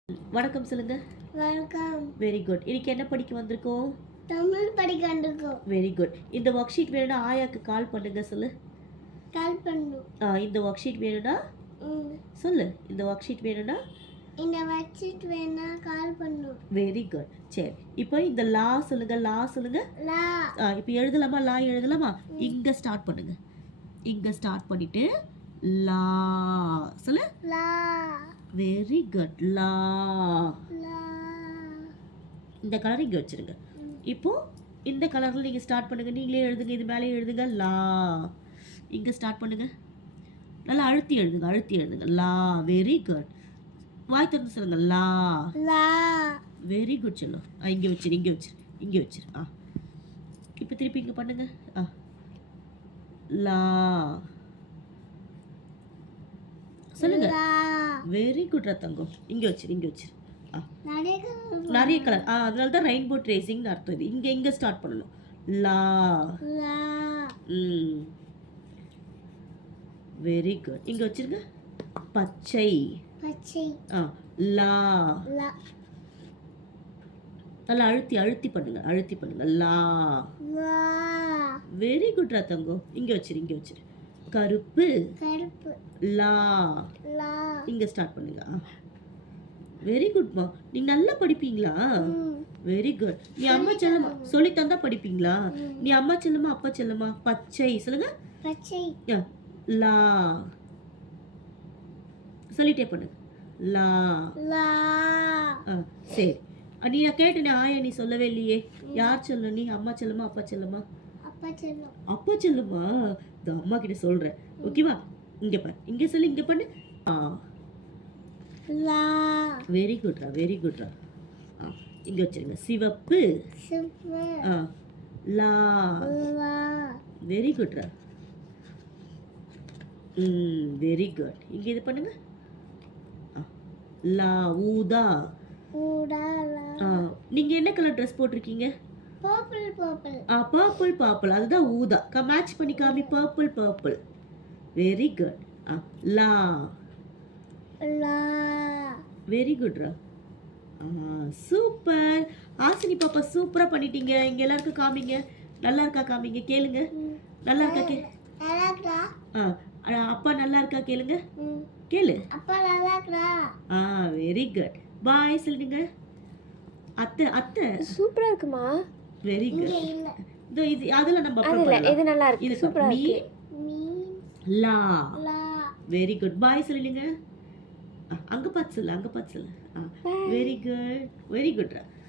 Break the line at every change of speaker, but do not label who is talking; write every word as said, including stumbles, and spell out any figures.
வணக்கம் சொல்லுங்க.
வணக்கம்.
Very good. இன்னைக்கு என்ன படிக்க வந்திருக்கோம்?
தமிழ் படிக்க வந்திருக்கோம்.
Very good. இந்த ஒர்க் ஷீட் வேணும்னா ஆயாக்கு கால் பண்ணுங்க சொல்லு.
கால் பண்ணும்.
ஆ இந்த ஒர்க் ஷீட் வேணும்னா
ம்.
சொல்லு. இந்த ஒர்க் ஷீட் வேணும்னா
இந்த வச்சிட் வேணா கால் பண்ணும்.
Very good. சரி. இப்போ இந்த லா சொல்லுங்க. லா சொல்லுங்க.
லா.
ஆ இப்போ எழுதலாமா? லா எழுதலாமா? இங்க ஸ்டார்ட் பண்ணுங்க. இங்க ஸ்டார்ட் பண்ணிட்டு லா சொல்லு.
லா.
Very good. லா.
லா.
இந்த கலர் இங்க வச்சிருங்க. இப்போ இந்த கலர்ல நீங்க ஸ்டார்ட் பண்ணுங்க. நீங்களே எழுதுங்க. இது மேலே எழுதுங்க. லா. இங்க ஸ்டார்ட் பண்ணுங்க. நல்லா அழுத்தி எழுதுங்க. அழுத்தி எழுதுங்க. லா. Very good. வாய் திறந்து சொல்லுங்க. லா.
லா.
வெரி குட் செல்லம். ஆ இங்க வச்சிரு. இங்க வச்சிரு. இங்க வச்சிரு. ஆ. இப்போ திருப்பி இங்க பண்ணுங்க. ஆ. லா. சொல்லுங்க.
லா.
Very good Rathangam. இங்க வச்சிரு. இங்க வச்சிரு. ஆ.
நிறைய கலர்.
நிறைய கலர். ஆ அதனால தான் ரெயின்போ ட்ரேசிங்னு அர்த்தம் இது. இங்க இங்க ஸ்டார்ட் பண்ணணும். லா.
லா.
ம். Very good. இங்க வச்சிருங்க. பச்சை.
பச்சை.
ஆ. லா.
லா.
நல்லா அழுத்தி அழுத்தி பண்ணுங்க. அழுத்தி பண்ணுங்க. லா.
லா.
Very good Rathangam. இங்க வச்சிரு. இங்க வச்சிரு. கருப்பு.
கருப்பு.
லா.
லா.
இங்க ஸ்டார்ட் பண்ணுங்க. வெரி குட்மா. நீங்க நல்லா படிப்பீங்களா?
ம்.
Very good. நீ அம்மா செல்லமா சொல்லி தந்தா படிப்பீங்களா?
ம்.
நீ அம்மா செல்லமா அப்பா செல்லமா? பச்சை சொல்லுங்க.
பச்சை.
ஆ. லா. சொல்லிட்டே பண்ணுங்க. லா.
லா.
ஆ சரி. அ, நீ நான் கேட்டேனே ஆயா நீ சொல்லவே இல்லையே. யார் செல்லம் நீ? அம்மா செல்லமா அப்பா செல்லமா?
அப்பா செல்லம்.
அப்பா செல்லுமா? இந்த அம்மா கிட்ட சொல்றேன். ஓகேவா? இங்க பாரு. இங்க சொல்லு. இங்க பண்ணு. ஆ.
லா.
வெரி குட்ரா. வெரி குட்ரா. ஆ இங்க வச்சிருங்க. சிவப்பு.
சிவப்பு.
ஆ. லா.
லா.
வெரி குட்ரா. ம் வெரி குட். இங்க இது பண்ணுங்க. ஆ. லா. ஊதா.
ஊடா. லா.
ஆ நீங்க என்ன கலர் ட்ரெஸ் போட்டிருக்கீங்க?
Purple purple.
ஆ பர்பிள் பர்பிள். அதுதான் ஊதா. க மேட்ச் பண்ணி காமி. Purple purple. Very good. ஆ லா.
லா.
வெரி குட்ரா. ஆ சூப்பர். ஆசினி பாப்பா சூப்பரா பண்ணிட்டீங்க. இங்க எல்லாருக்கும் காமிங்க. நல்லா இருக்கா காமிங்க. கேளுங்க. நல்லா இருக்கா கே
நல்லா இருக்கா?
ஆ அ, அப்பா நல்லா இருக்கா கேளுங்க.
ம்.
கேளு.
அப்பா நல்லா இருக்கா?
ஆ வெரி குட். பாய் சொல்லுங்க. அத்தை அத்தை
சூப்பரா இருக்குமா?
வெரி
இங்க
குட்.
இல்ல.
இதோ இது அதெல்லாம் நம்ம அப்புறம்
அதுல
பண்ணலாம்.
இது நல்லா இருக்கு.
இது
சூப்பரா
மீ
இருக்கு.
மீன்.
லா.
லா.
Very good. பாய் சொல்லுங்க. அங்க பார்த்து சொல்லு. அங்க பார்த்து சொல்லு. ஆ
Bye.
Very good. வெரி குட்ரா.